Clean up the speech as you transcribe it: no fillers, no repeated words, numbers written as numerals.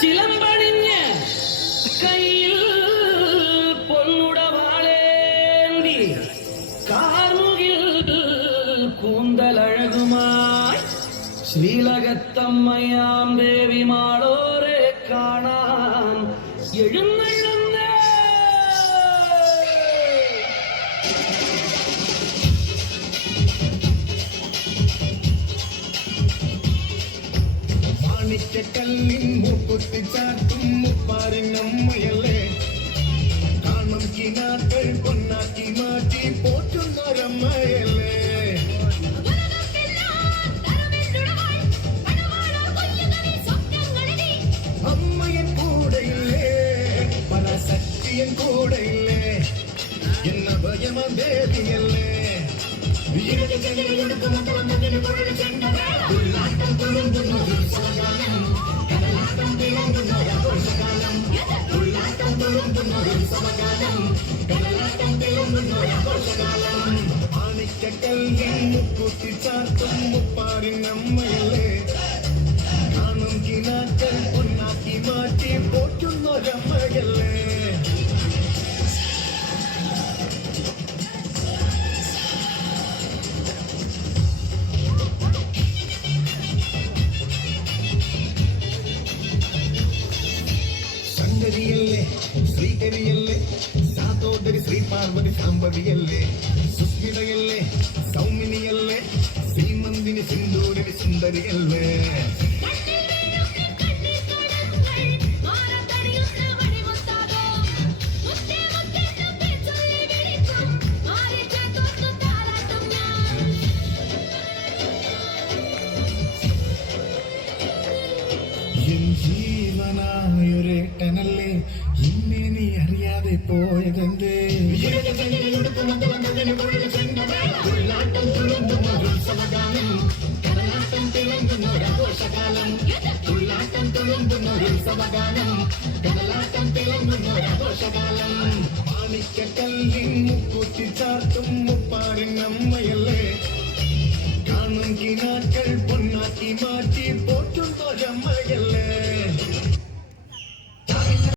ചിലമ്പണിഞ്ഞ കയ്യിൽ പൊന്നുടവാളേന്തി കാർമുകിൽ കൂന്തലഴകുമായി ശ്രീലകത്തമ്മയാം ദേവി മാളോരെ കാണാൻ എഴുന്നള്ളുന്നേ. മാണിക്കക്കല്ലിൻ മൂക്കുത്തി ചാട്ടും മുപ്പാരിനമ്മയല്ലേ, കാണും കിനാക്കൾ പൊന്നാക്കി മാറ്റി പോറ്റുന്നൊരമ്മയല്ലേ. അമ്മയൻ കൂടെയില്ലേ, പരാശക്തിയൻ കൂടെയില്ലേ, എന്ന ഭയമ ദേവിയല്ലേ. മാണിക്കക്കല്ലിൽ മുക്കുത്തി ചാർത്തും മുപ്പാരിനമ്മയല്ലേ, കാണും കിനാക്കൾ പൊന്നാക്കി മാറ്റി പോറ്റുന്നൊരമ്മയല്ലേ. ശങ്കരിയല്ലേ, ശ്രീകരിയല്ലേ, സാതോദരി ശ്രീ പാർവതി സാമ്പതിയല്ലേ, സുസ്മിതയല്ലേ, സൗമിനിയല്ലേ, ശ്രീമന്തിനി സിന്ദൂരിനി സുന്ദരിയല്ലേ. എൻ ജീവനായൊരേട്ടനല്ലേ, ഇന്നെ നീ അറിയാതെ പോയതെന്തേ. മാണിക്കക്കല്ലിൻ മുക്കുത്തി ചാർത്തും മുപ്പാരിനമ്മയല്ലേ, കാണും കിനാക്കൾ